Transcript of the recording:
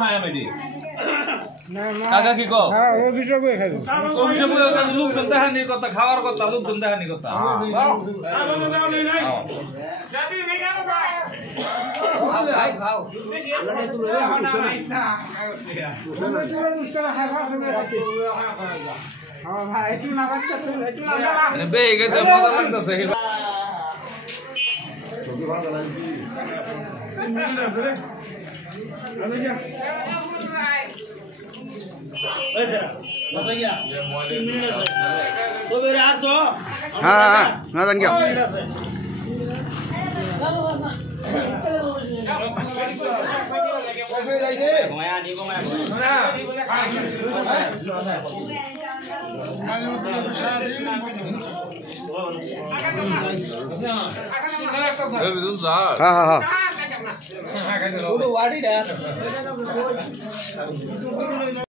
হায় আমি দি কাকা কি কো হ্যাঁ অভিযোগ হয়ে খাইবো অভিযোগ লোকজন দেখানি কথা খাওয়ার কথা লোকজন দেখানি কথা ভাই খাও বেগে তো মজা লাগতেছে শুধু বাড়িটা